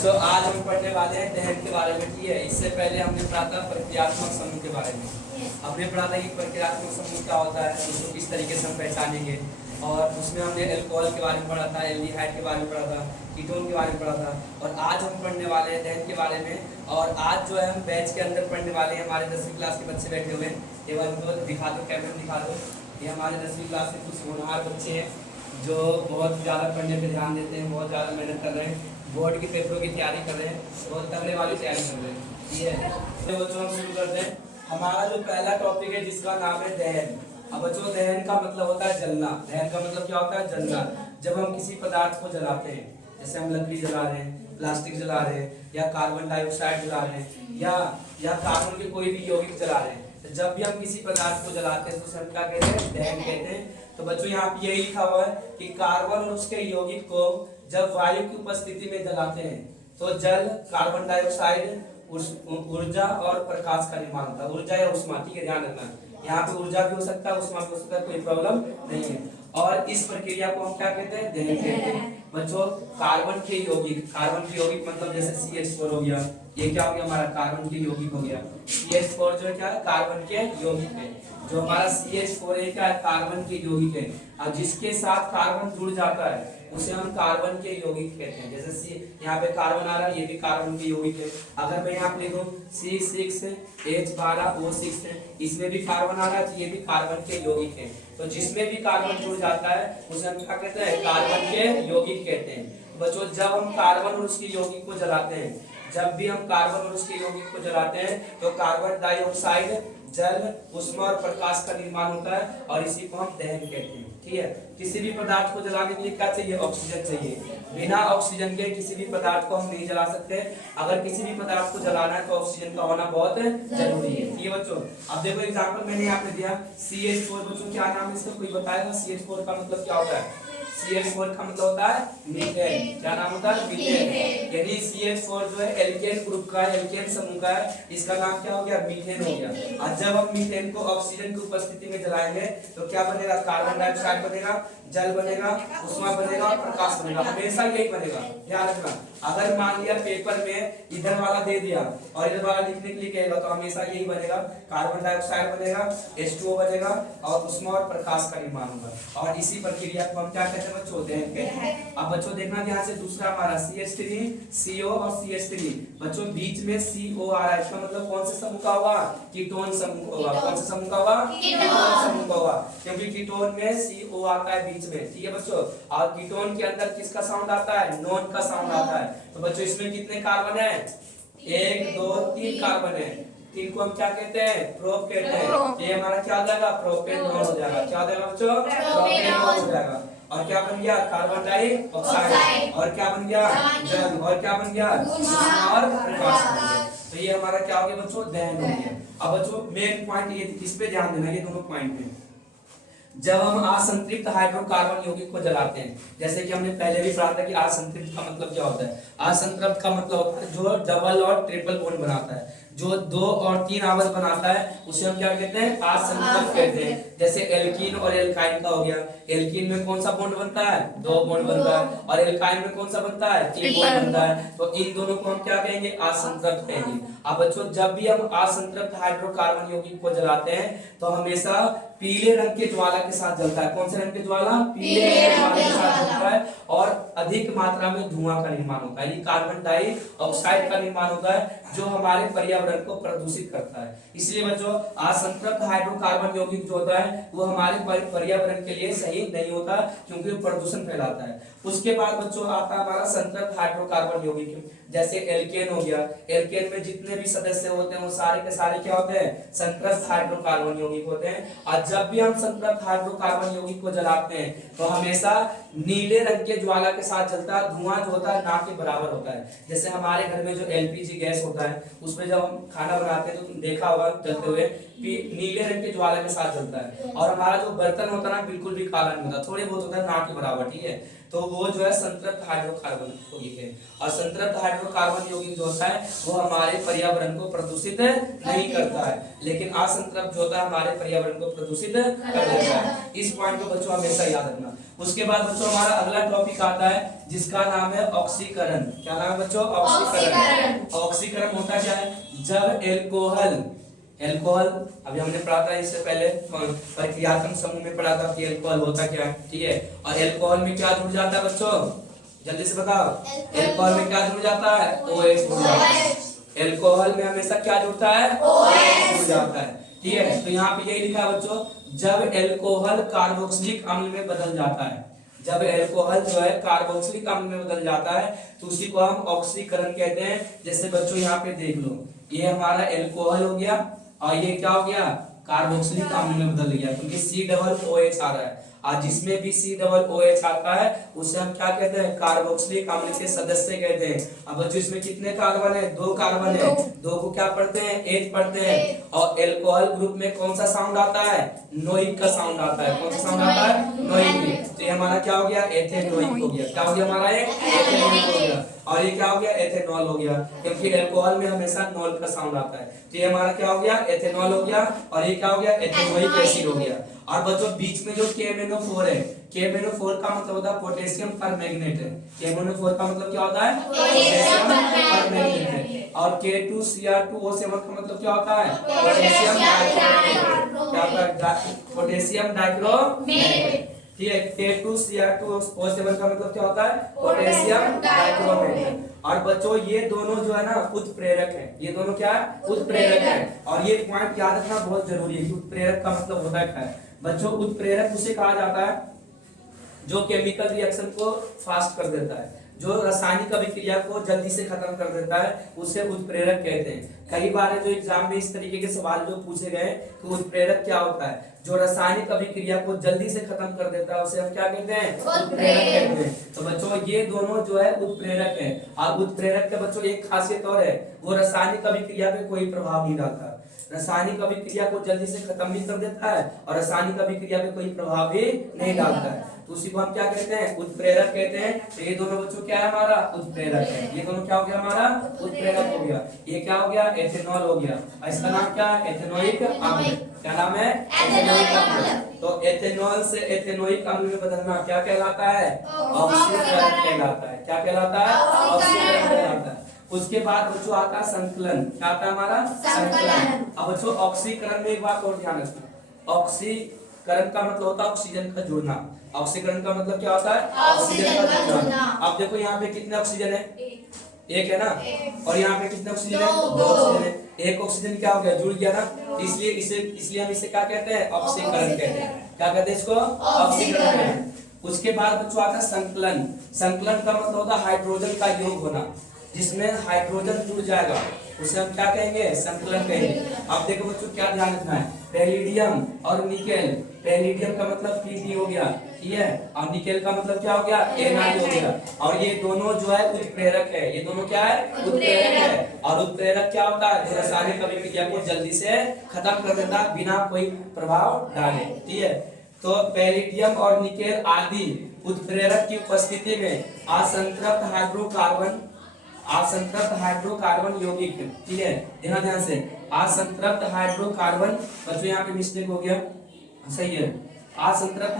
बच्चों आज हम पढ़ने वाले हैं दहन के बारे में। ठीक है, इससे पहले हमने पढ़ा था प्रक्रियात्मक समूह के बारे में। हमने पढ़ा था कि प्रक्रियात्मक समूह क्या होता है, उसको किस तरीके से हम पहचानेंगे, और उसमें हमने एल्कोहल के बारे में पढ़ा था, एल्डिहाइड के बारे में पढ़ा था, कीटोन के बारे में पढ़ा था। और आज हम पढ़ने वाले हैं दहन के बारे में। और आज जो है हम बैच के अंदर पढ़ने वाले हैं। हमारे 10वीं क्लास के बच्चे बैठे हुए हैं, ये इनको दिखा दो, कैमरे में दिखा दो। ये हमारे 10वीं क्लास के कुछ होनहार बच्चे हैं जो बहुत ज़्यादा पढ़ने पे ध्यान देते हैं, बहुत ज़्यादा मेहनत कर रहे हैं, बोर्ड के पेपरों की तैयारी कर रहे हैं, बहुत तगड़े वाली तैयारी कर रहे हैं। ठीक है, तो बच्चों हम शुरू करते हैं। हमारा जो पहला टॉपिक है जिसका नाम है दहन। अब बच्चों दहन का मतलब होता है जलना। दहन का मतलब क्या होता है? जलना। जब हम किसी पदार्थ को जलाते हैं, जैसे हम लकड़ी जला रहे हैं, प्लास्टिक जला रहे हैं, या कार्बन डाइऑक्साइड जला रहे हैं, या कार्बन के कोई भी यौगिक जला रहे हैं, तो जब भी हम किसी पदार्थ को जलाते हैं तो उसे हम क्या कहते हैं? दहन कहते हैं। तो बच्चों यहाँ पे यही लिखा हुआ है कि कार्बन और उसके यौगिक को जब वायु की उपस्थिति में जलाते हैं तो जल, कार्बन डाइऑक्साइड, ऊर्जा और प्रकाश का निर्माण होता है। ऊर्जा या उष्मा, ठीक है, ध्यान रखना। यहाँ पे ऊर्जा भी हो सकता है, उष्मा भी हो सकता है, कोई प्रॉब्लम नहीं है। और इस प्रक्रिया को हम क्या कहते हैं? दहन कहते हैं। बच्चों कार्बन के यौगिक मतलब जैसे CH4 हो गया, ये क्या हो गया? हमारा कार्बन के यौगिक हो गया। CH4 जो है क्या है? कार्बन के यौगिक है। जो हमारा CH4 है क्या है? कार्बन के यौगिक है। और जिसके साथ कार्बन जुड़ जाता है उसे हम कार्बन के यौगिक कहते हैं। जैसे यहाँ पे कार्बन आ रहा है, ये भी कार्बन के यौगिक है। अगर मैं यहाँ पे लिखूं C6H12O6 है, इसमें भी कार्बन आ रहा है, तो ये भी कार्बन के यौगिक है। तो जिसमें भी कार्बन जुड़ जाता है उसे हम क्या कहते हैं? कार्बन के यौगिक कहते हैं। बच्चों जब हम कार्बन और उसके यौगिक को जलाते हैं, जब भी हम कार्बन और उसके यौगिक को जलाते हैं तो कार्बन डाइऑक्साइड, जल, उष्मा और प्रकाश का निर्माण होता है, और इसी को हम दहन कहते हैं। ठीक है, किसी भी पदार्थ को जलाने के लिए क्या चाहिए? ऑक्सीजन चाहिए। बिना ऑक्सीजन के किसी भी पदार्थ को हम नहीं जला सकते। अगर किसी भी पदार्थ को जलाना है तो ऑक्सीजन का होना बहुत जरूरी है। ठीक है बच्चों, अब देखो एग्जांपल मैंने यहाँ पे दिया CH4। बच्चों क्या नाम है इसका? कोई बताएगा? CH4 का मतलब क्या होता है? CH4 का मतलब होता है मीथेन। क्या नाम होता है? मीथेन। यानी CH4 जो है एल्केन ग्रुप का, एल्केन समूह का है, इसका नाम क्या हो गया? मीथेन हो गया। और जब हम मीथेन को ऑक्सीजन की उपस्थिति में जलाएंगे तो क्या बनेगा? कार्बन डाइऑक्साइड बनेगा, जल बनेगा, उष्मा बनेगा और प्रकाश बनेगा। हमेशा यही बनेगा, ध्यान रखना। अगर मान लिया पेपर में इधर वाला दे दिया और इधर वाला लिखने के लिए कहेगा तो हमेशा यही बनेगा, कार्बन डाइऑक्साइड बनेगा, H2O बनेगा और उष्मा और प्रकाश का निर्माण होगा। और इसी प्रक्रिया को हम क्या कहते हैं बच्चों? दहन कहते हैं। अब बच्चों देखना ध्यान से, दूसरा हमारा CH3, CO और CH3। बच्चों बीच में CO आ रहा है, इसका मतलब कौन से समूह का होगा? कीटोन समूह होगा। कौन से समूह का होगा? कीटोन समूह का होगा, क्योंकि कीटोन में CO आता है बीच में। ठीक है बच्चों, और कीटोन के अंदर किसका साउंड आता है? नॉन का साउंड आता है। तो बच्चों इसमें कितने कार्बन है? 1 2 3 कार्बन है। 3 को हम क्या कहते हैं? प्रोप कहते हैं। ये हमारा क्या हो जाएगा? प्रोपेनॉन हो जाएगा। क्या हो जाएगा बच्चों? प्रोपेनॉन हो जाएगा। और क्या बन गया? Carbon dioxide. और क्या बन गया? जल। और क्या बन गया? उष्मा और प्रकाश बन गया। तो ये हमारा क्या हो गया बच्चों? दहन हो गया। अब बच्चों मेन पॉइंट ये, इस पे ध्यान देना, ये दोनों पॉइंट है। जब हम असंतृप्त हाइड्रोकार्बन यौगिक को जलाते हैं, जैसे कि हमने पहले भी पढ़ा था कि असंतृप्त का मतलब क्या होता है? असंतृप्त का मतलब होता है जो डबल और ट्रिपल बॉन्ड बनाता है, जो 2 और 3 आवर्त बनाता है, उसे हम क्या कहते हैं? असंतृप्त कहते हैं। जैसे एल्कीन और एल्काइन का हो गया। एल्कीन में कौन सा बॉन्ड बनता है? 2 बॉन्ड बनता है। और एल्काइन में कौन सा बनता है? 3 बॉन्ड बनता है। तो इन दोनों को हम क्या कहेंगे? असंतृप्त कहेंगे। अब बच्चों जब भी हम असंतृप्त हाइड्रोकार्बन यौगिक को जलाते हैं तो हमेशा पीले रंग के ज्वाला के साथ जलता है। कौन से रंग के ज्वाला? पीले रंग के ज्वाला के साथ जलता है, और अधिक मात्रा में धुआं का निर्माण होता है, कार्बन डाइऑक्साइड का निर्माण होता है, जो हमारे पर्यावरण को प्रदूषित करता है। इसलिए बच्चों असंतृप्त हाइड्रोकार्बन यौगिक जो होता है वो हमारे पर्यावरण के लिए सही नहीं होता, क्योंकि प्रदूषण फैलाता है। उसके बाद बच्चों आता है हमारा संतृप्त हाइड्रोकार्बन यौगिक, जैसे एल्केन हो गया। एल्केन में जितने भी सदस्य होते हैं वो सारे के सारे क्या होते हैं? संतृप्त हाइड्रोकार्बन यौगिक होते हैं। और जब भी हम संतृप्त हाइड्रोकार्बन यौगिक को जलाते हैं तो हमेशा नीले रंग के ज्वाला के साथ जलता है। धुआं जो होता है ना के बराबर होता है। जैसे हमारे घर में जो LPG गैस होता है उसमें जब हम खाना बनाते हैं तो तुम देखा होगा जलते हुए नीले रंग के ज्वाला के साथ जलता है। और हमारा जो बर्तन होता है ना बिल्कुल भी काला नहीं होता, थोड़े बहुत होता है ना के बराबर। ठीक है, तो वो जो है संतृप्त हाइड्रोकार्बन यौगिक है। और संतृप्त हाइड्रोकार्बन यौगिक जो होता है वो हमारे पर्यावरण को प्रदूषित नहीं करता है, लेकिन असंतृप्त जो होता है हमारे पर्यावरण को प्रदूषित कर देता है। इस पॉइंट को बच्चों हमेशा याद रखना। उसके बाद बच्चों हमारा अगला टॉपिक आता है जिसका नाम है ऑक्सीकरण। क्या नाम है बच्चों? ऑक्सीकरण। ऑक्सीकरण होता क्या है? जब एल्कोहल अभी हमने पढ़ा था इससे पहले प्रक्रियात्मक समूह में पढ़ा था कि एल्कोहल होता क्या है, ठीक है। और एल्कोहल में क्या जुड़ जाता है बच्चों? जल्दी से बताओ। एल्कोहल में क्या जुड़ जाता है? OH जुड़ जाता है। एल्कोहल में हमेशा क्या जुड़ता है? OH जुड़ जाता है, ठीक है। तो यहाँ पे यही लिखा है बच्चों, जब एल्कोहल कार्बोक्सिलिक अम्ल में बदल जाता है, जब एल्कोहल जो है कार्बोक्सिलिक अम्ल में बदल जाता है तो उसी को हम ऑक्सीकरण कहते हैं। जैसे बच्चों यहाँ पे देख लो, ये हमारा एल्कोहल हो गया और ये क्या हो गया? कार्बोक्सिलिक अम्ल में बदल गया, क्योंकि C OH आ रहा है। और जिसमें भी C OH आता है उसे हम क्या कहते हैं? कार्बोक्सिलिक अम्ल के सदस्य कहते हैं। अब बच्चों इसमें कितने कार्बन है? 2 कार्बन है। 2 को क्या पढ़ते हैं? H पढ़ते हैं। और एल्कोहल ग्रुप में कौन सा साउंड आता है? नोइक का साउंड आता है। कौन सा साउंड आता है? नोइक। तो ये हमारा क्या हो गया? एथेनोइक हो गया। क्या हो गया हमारा? ये एथेनोइक हो गया। और ये क्या हो गया? एथेनॉल हो गया, क्योंकि एल्कोहल में हमेशा नॉल का साउंड आता है। तो ये हमारा क्या हो गया? एथेनॉल हो गया। और ये क्या हो गया? एथेनोइक एसिड हो गया। और बच्चों बीच में जो KMnO4 है, KMnO4 का मतलब होता है पोटेशियम परमैंगनेट है। KMnO4 का मतलब क्या होता है? पोटेशियम परमैंगनेट है। और K2Cr2O7 का मतलब क्या होता है? पोटेशियम पोटेशियम डाइक्रोमेट, ठीक है। K2Cr2O7 का मतलब क्या होता है? Potassium dichromate. और बच्चों ये दोनों जो है ना उत्प्रेरक है। ये दोनों क्या है? उत्प्रेरक है। और ये पॉइंट याद रखना बहुत जरूरी है कि उत्प्रेरक का मतलब होता है क्या है। बच्चों उत्प्रेरक उसे कहा जाता है जो केमिकल रिएक्शन को फास्ट कर देता है, जो रासायनिक अभिक्रिया को जल्दी से खत्म कर देता है, उसे उत्प्रेरक कहते हैं। कई बार जो एग्जाम में इस तरीके के सवाल जो पूछे गए कि उत्प्रेरक क्या होता है? जो रासायनिक अभिक्रिया को जल्दी से खत्म कर देता है उसे हम क्या कहते हैं? उत्प्रेरक कहते हैं। तो बच्चों ये दोनों जो है उत्प्रेरक है। और उत्प्रेरक के बच्चों एक खासियत और है, वो रासायनिक अभिक्रिया पे कोई प्रभाव नहीं डालता। रासायनिक अभिक्रिया को जल्दी से खत्म भी कर देता है और रासायनिक अभिक्रिया पे कोई प्रभाव भी नहीं डालता है, तो उसी को हम क्या कहते हैं? उत्प्रेरक कहते हैं। तो ये दोनों बच्चों क्या है? हमारा उत्प्रेरक है। ये दोनों क्या हो गया? हमारा उत्प्रेरक हो गया। ये क्या हो गया? एथेनॉल हो गया। इसका नाम क्या है? एथेनोइक अम्ल। क्या नाम है? एथेनोइक अम्ल। तो एथेनॉल से एथेनोइक अम्ल में बदलना क्या कहलाता है? ऑक्सीकरण कहलाता है। क्या कहलाता है? ऑक्सीकरण कहलाता है। उसके बाद बच्चों आता है संकलन। क्या आता है हमारा? संकलन। अब बच्चों ऑक्सीकरण में एक बात और ध्यान रखना, ऑक्सीकरण का मतलब होता है ऑक्सीजन का जुड़ना। ऑक्सीकरण का मतलब क्या होता है? ऑक्सीजन का जुड़ना। अब देखो यहाँ पे कितने ऑक्सीजन है? एक है ना। और यहाँ पे कितने ऑक्सीजन है? 2 ऑक्सीजन है। एक ऑक्सीजन क्या हो गया? जुड़ गया ना। इसलिए हम इसे क्या कहते हैं? ऑक्सीकरण कहते हैं। क्या कहते हैं इसको? ऑक्सीकरण कहते हैं। उसके बाद बच्चों आता है संकलन। संकलन का मतलब होता है हाइड्रोजन का योग होना। जिसमें हाइड्रोजन जुड़ जाएगा उसे हम क्या कहेंगे? संकलन कहेंगे। अब देखो बच्चों क्या ध्यान रखना है, पैलिडियम और निकेल। पैलिडियम का मतलब Pb हो गया, ठीक है। और निकेल का मतलब क्या हो गया? Na हो गया। और ये दोनों जो है उत्प्रेरक है। ये दोनों क्या है? उत्प्रेरक है। और उत्प्रेरक क्या होता है? जो रासायनिक अभिक्रिया को जल्दी से खत्म कर देता है बिना कोई प्रभाव डाले, ठीक है। तो पैलिडियम और निकेल आदि उत्प्रेरक की उपस्थिति में असंतृप्त हाइड्रोकार्बन यौगिक, ठीक है। ध्यान से, असंतृप्त हाइड्रोकार्बन, बच्चों यहाँ पे मिस्टेक हो गया, सही है। असंतृप्त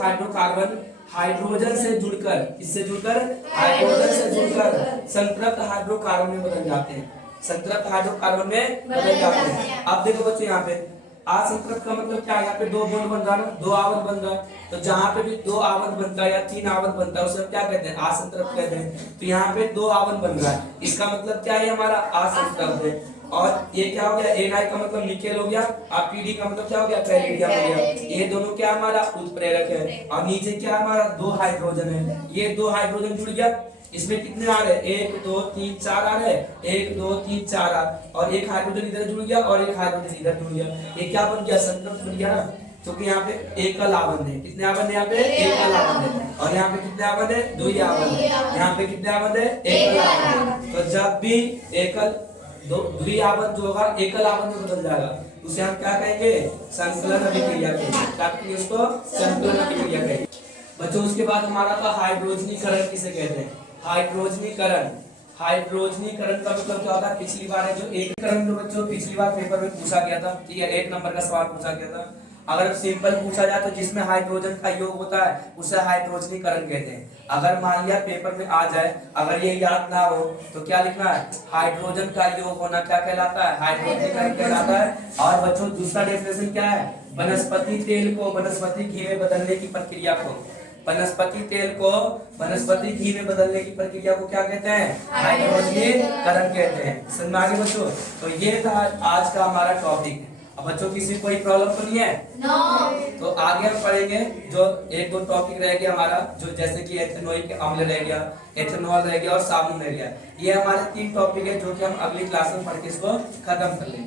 हाइड्रोकार्बन हाइड्रोजन से जुड़कर, किससे जुड़कर? हाइड्रोजन से जुड़कर संतृप्त हाइड्रोकार्बन में बदल जाते हैं। संतृप्त हाइड्रोकार्बन में बदल जाते हैं। अब देखो बच्चों यहाँ पे असंतृप्त का मतलब क्या है? यहाँ पे 2 बॉन्ड बन रहा है ना, 2 आवरण बन रहा है। तो जहाँ पे भी 2 आवरण बनता है या 3 आवरण बनता है उसे हम क्या कहते हैं? असंतृप्त कहते हैं। तो यहाँ पे 2 आवरण बन रहा है, इसका मतलब क्या है? हमारा असंतृप्त है। और ये क्या हो गया? Na का मतलब निकेल हो गया। और Pd का मतलब क्या हो गया? पैलिडियम हो गया। ये दोनों क्या हमारा? उत्प्रेरक है। और नीचे क्या हमारा? 2 हाइड्रोजन है। ये 2 हाइड्रोजन जुड़ गया। इसमें कितने आ रहे? 1 2 3 4 आ रहे। 1 2 3 4 आ, और एक हाइड्रोजन इधर जुड़ गया और एक हाइड्रोजन इधर जुड़ गया। ये क्या बन गया? संतृप्त बन गया ना, क्योंकि यहाँ पे एकल आवरण है। कितने आवरण है यहाँ पे? एकल आवरण है। और यहाँ पे कितने आवरण है? 2 आवरण है। यहाँ पे कितने आवरण है? एकल आवरण। तो जब भी एकल द्विआवरण जो होगा एकल आवरण में बदल जाएगा उसे हम क्या कहेंगे? संकलन अभिक्रिया कहेंगे। क्या कहेंगे उसको? संकलन अभिक्रिया कहेंगे। बच्चों उसके बाद हमारा था हाइड्रोजनीकरण। किसे कहते हैं? हाइड्रोजनीकरण। हाइड्रोजनीकरण का मतलब क्या होता है? पिछली बार है जो एककरण जो बच्चों पिछली बार पेपर में पूछा गया था, ठीक है, 1 नंबर का सवाल पूछा गया था। अगर सिंपल पूछा जाए तो जिसमें हाइड्रोजन का योग होता है उसे हाइड्रोजनीकरण कहते हैं। अगर मान लिया पेपर में आ जाए, अगर ये याद ना हो तो क्या लिखना है, हाइड्रोजन का योग होना क्या कहलाता है, हाइड्रोजनीकरण कहलाता है। और बच्चों दूसरा डेफिनेशन क्या है, वनस्पति तेल को वनस्पति घी में बदलने की प्रक्रिया को, वनस्पति तेल को वनस्पति घी में बदलने की प्रक्रिया को क्या कहते हैं, हाइड्रोजनीकरण कहते हैं। समझ में आ गया बच्चों। तो ये था आज का हमारा टॉपिक। अब बच्चों किसी कोई प्रॉब्लम तो नहीं है? तो आगे हम पढ़ेंगे जो एक दो टॉपिक रह गया हमारा, जो जैसे कि एथेनोइक अम्ल रह गया, एथेनॉल रह गया और साबुन रह गया। ये हमारे 3 टॉपिक है जो कि हम अगली क्लास में पढ़ के इसको खत्म कर लेंगे।